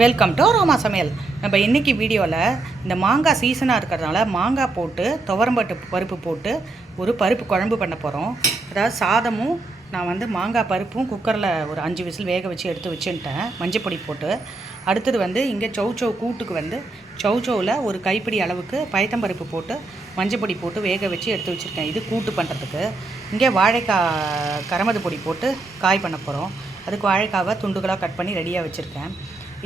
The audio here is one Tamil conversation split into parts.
வெல்கம் டு ரோமா சமையல். நம்ம இன்றைக்கி வீடியோவில் இந்த மாங்காய் சீசனாக இருக்கிறதுனால மாங்காய் போட்டு துவரம்பட்டு பருப்பு போட்டு ஒரு பருப்பு குழம்பு பண்ண போகிறோம். அதாவது சாதமும் நான் மாங்காய் பருப்பும் குக்கரில் ஒரு 5 விசில் வேக வச்சு எடுத்து வச்சுட்டேன் மஞ்சப்பொடி போட்டு. அடுத்தது இங்கே சௌச்சௌ கூட்டுக்கு சௌச்சௌவில் ஒரு கைப்பிடி அளவுக்கு பயத்தம்பருப்பு போட்டு மஞ்சப்பொடி போட்டு வேக வச்சு எடுத்து வச்சுருக்கேன். இது கூட்டு பண்ணுறதுக்கு. இங்கே வாழைக்காய் கரமது பொடி போட்டு காய் பண்ண போகிறோம். அதுக்கு வாழைக்காவை துண்டுகளாக கட் பண்ணி ரெடியாக வச்சுருக்கேன்.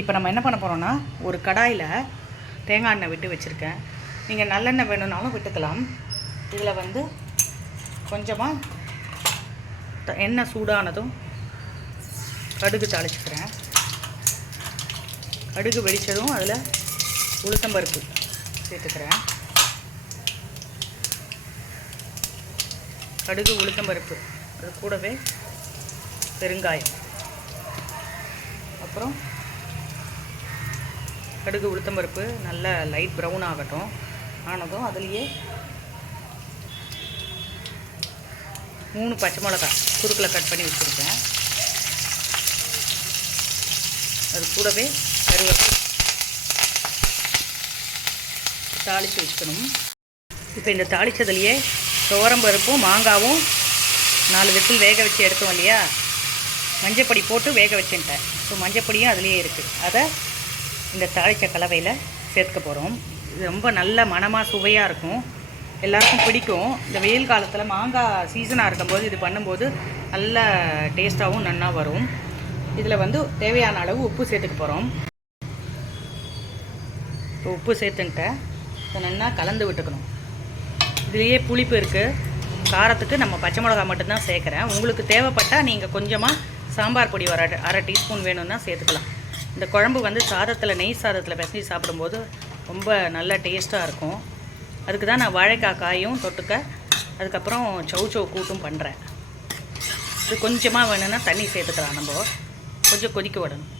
இப்போ நம்ம என்ன பண்ண போகிறோன்னா, ஒரு கடாயில் தேங்காய் எண்ணெய் விட்டு வச்சுருக்கேன். நீங்கள் நல்லெண்ணெய் வேணும்னாலும் விட்டுக்கலாம். இதில் கொஞ்சமாக எண்ணெய் சூடானதும் கடுகு தாளிச்சுக்கிறேன். கடுகு வெடித்ததும் அதில் உளுத்தம்பருப்பு சேர்த்துக்கிறேன். கடுகு உளுத்தம்பருப்பு அது கூடவே பெருங்காயம், அப்புறம் கடுகு உளுத்தம்பருப்பு நல்லா லைட் ப்ரௌன் ஆனதும் அதுலேயே 3 பச்சை மிளகாய் குறுக்கில் கட் பண்ணி வச்சுருக்கேன். அது கூடவே கருவேப்பிலை தாளித்து வச்சுக்கணும். இப்போ இந்த தாளித்ததுலேயே துவரம்பருப்பும் மாங்காவும் 4 விசில் வேக வச்சு எடுத்தோம் இல்லையா, மஞ்சப்பொடி போட்டு வேக வச்சுட்டேன். ஸோ மஞ்சப்பொடியும் அதுலேயே இருக்குது. அதை இந்த தாளித்த கலவையில் சேர்த்துக்க போகிறோம். இது ரொம்ப நல்ல மணமாக சுவையாக இருக்கும், எல்லாருக்கும் பிடிக்கும். இந்த வெயில் காலத்தில் மாங்காய் சீசனாக இருக்கும்போது இது பண்ணும்போது நல்ல டேஸ்ட்டாகவும் நன்னா வரும். இதில் தேவையான அளவு உப்பு சேர்த்துக்க போகிறோம். இப்போ உப்பு சேர்த்துன்ட்டேன். இதை நல்லா கலந்து விட்டுக்கணும். இதுலேயே புளிப்பு இருக்குது. காரத்துக்கு நம்ம பச்சை மிளகா மட்டும்தான் சேர்க்குறேன். உங்களுக்கு தேவைப்பட்டால் நீங்கள் கொஞ்சமாக சாம்பார் பொடி ஒரு அரை டீஸ்பூன் வேணும்னா சேர்த்துக்கலாம். இந்த குழம்பு சாதத்தில் நெய் சாதத்தில் பிசைஞ்சு சாப்பிடும்போது ரொம்ப நல்ல டேஸ்ட்டாக இருக்கும். அதுக்கு தான் நான் வாழைக்காய் காயும் தொட்டுக்க, அதுக்கப்புறம் சௌச்சௌ கூட்டும் பண்ணுறேன். இது கொஞ்சமாக வேணும்னா தண்ணி சேர்த்துக்கலாம். நம்ம கொஞ்சம் கொதிக்க விடணும்.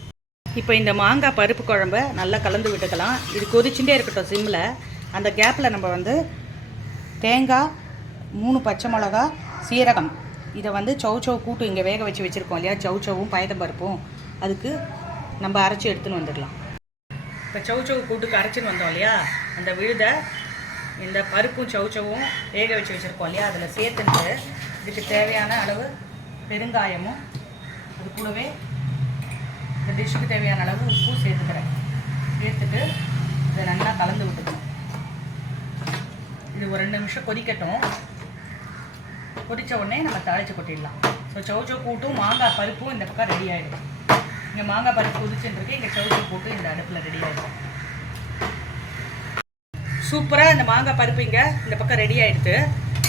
இப்போ இந்த மாங்காய் பருப்பு குழம்பை நல்லா கலந்து விட்டுக்கலாம். இது கொதிச்சுட்டே இருக்கட்டும் சிம்மில். அந்த கேப்பில் நம்ம தேங்காய், 3 பச்சை மிளகா, சீரகம், இதை சௌச்சௌ கூட்டு இங்கே வேக வச்சு வச்சுருக்கோம் இல்லையா, சௌச்சௌவும் பயத்தம்பருப்பும், அதுக்கு நம்ம அரைச்சி எடுத்துன்னு வந்துடலாம். இப்போ சௌச்சௌ கூட்டுக்கு அரைச்சின்னு வந்தோம் இல்லையா, அந்த விழுதை இந்த பருப்பும் சௌச்சௌவும் வேக வச்சு வச்சுருக்கோம் இல்லையா, அதில் சேர்த்துட்டு இதுக்கு தேவையான அளவு பெருங்காயமும் அது கூடவே இந்த டிஷ்ஷுக்கு தேவையான அளவு உப்பும் சேர்த்துக்கிறேன். சேர்த்துட்டு இதை நல்லா கலந்து விட்டுக்கணும். இது ஒரு 2 நிமிஷம் கொதிக்கட்டும். கொதித்த உடனே நம்ம தாளித்து கொட்டிடலாம். ஸோ சௌச்சௌ கூட்டும் மாங்காய் பருப்பும் இந்த பக்கம் ரெடி ஆகிடும். இங்கே மாங்காய் பருப்பு கொதிச்சுருக்கு, இங்கே சௌச்சௌ கூட்டு இந்த அடுப்பில் ரெடி ஆகிடும். சூப்பராக இந்த மாங்காய் பருப்பு இங்கே இந்த பக்கம் ரெடி ஆகிடுது.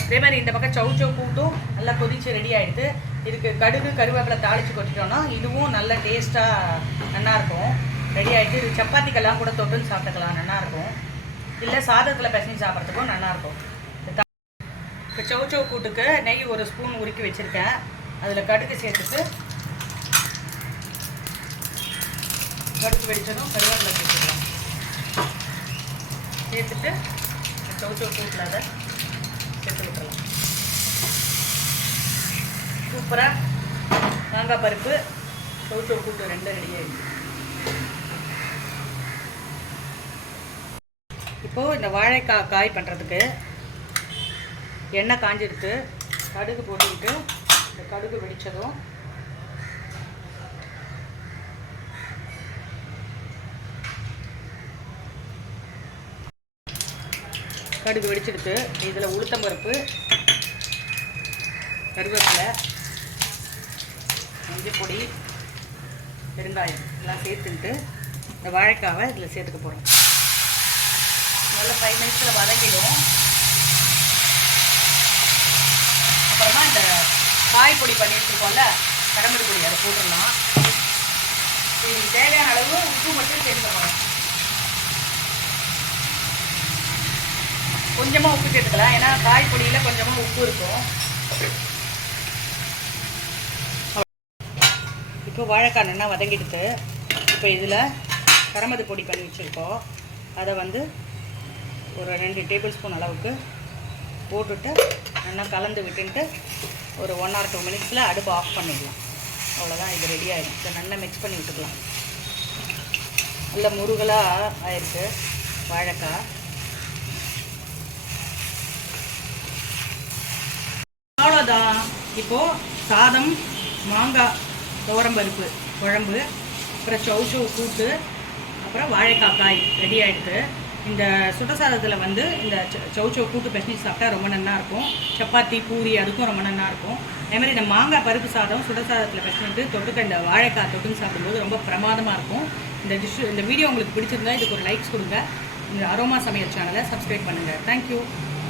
அதே மாதிரி இந்த பக்கம் சௌச்சௌ கூட்டும் நல்லா கொதித்து ரெடி ஆகிடுது. இதுக்கு கடுகு கருவேப்பிலை தாளித்து கொட்டிட்டோன்னா இதுவும் நல்ல டேஸ்ட்டாக நல்லாயிருக்கும். ரெடி ஆகிடுது. இது சப்பாத்திக்கெல்லாம் கூட தொட்டுன்னு சாப்பிட்டுக்கலாம், நல்லாயிருக்கும். இல்லை சாதத்தில் பிசைஞ்சு சாப்பிட்றதுக்கும் நல்லாயிருக்கும். இப்போ சௌச்சௌ கூட்டுக்கு நெய் 1 ஸ்பூன் உருக்கி வச்சுருக்கேன். அதில் கடுகு சேர்த்துட்டு, கடுகு வெடித்ததும் கருவேப்பிலை சேர்த்துக்கலாம். சேர்த்துட்டு சௌச்சௌ கூட்டில் அதை சேர்த்து விட்டுறலாம். சூப்பராக மாங்காய் பருப்பு சௌச்சௌ கூட்டு 2 ரெடி ஆகிடுச்சு. இப்போது இந்த வாழைக்காய் காய் பண்ணுறதுக்கு எண்ணெய் காஞ்சிடுத்து. கடுகு போட்டுக்கிட்டு இந்த கடுகு வெடித்ததும் கடுகு வெடிச்சிடுத்து. இதில் உளுத்தம்பருப்பு, கருவேப்பிலை, மஞ்சப்பொடி, பெருங்காயம் எல்லாம் சேர்த்துக்கிட்டு இந்த வாழைக்காவை இதில் சேர்த்துக்க போகிறோம். நல்லா 5 நிமிஷத்தில் வதங்கிடும். அப்புறமா இந்த காய் பொடி பண்ணி வச்சுருக்கோம்ல, கரமது பொடி, அதை போட்டுடலாம். இதுக்கு தேவையான அளவு உப்பு மட்டும் சேர்த்துக்கணும். கொஞ்சமாக உப்பு சேர்த்துக்கலாம், ஏன்னா காய் பொடியில் கொஞ்சமாக உப்பு இருக்கும். இப்போ வாழைக்காய் நல்லா வதங்கிடுது. இப்போ இதில் கரமது பொடி பண்ணி வச்சுருக்கோம். அதை ஒரு 2 டேபிள் ஸ்பூன் அளவுக்கு போட்டுட்டு நல்லா கலந்து விட்டுட்டு ஒரு 1 or 2 மினிட்ஸில் அடுப்பு ஆஃப் பண்ணிடலாம். அவ்வளோதான், இது ரெடி ஆகிடும். இதை நல்லா மிக்ஸ் பண்ணி விட்டுக்கலாம். நல்ல முருகலாக ஆயிருக்கு வாழைக்காய். அவ்வளோதான். இப்போது சாதம், மாங்காய் துவரம்பருப்பு குழம்பு, அப்புறம் சௌச்சௌ கூட்டு, அப்புறம் வாழைக்காய் காய் ரெடி ஆகிடுது. இந்த சுட சாதத்தில் வந்து இந்த சௌச்சௌ கூட்டு பிசைஞ்சு சாப்பிட்டா ரொம்ப நல்லாயிருக்கும். சப்பாத்தி பூரி அதுக்கும் ரொம்ப நல்லாயிருக்கும். அதேமாதிரி இந்த மாங்காய் பருப்பு சாதம் சுட சாதத்தில் பிசைஞ்சிட்டு தொட்டுக்க இந்த வாழைக்காய் தொட்டுன்னு சாப்பிடும்போது ரொம்ப பிரமாதமாக இருக்கும். இந்த வீடியோ உங்களுக்கு பிடிச்சிருந்தா இதுக்கு ஒரு லைக்ஸ் கொடுங்க. இந்த அரோமா சமையல் சேனலை சப்ஸ்கிரைப் பண்ணுங்கள். தேங்க்யூ.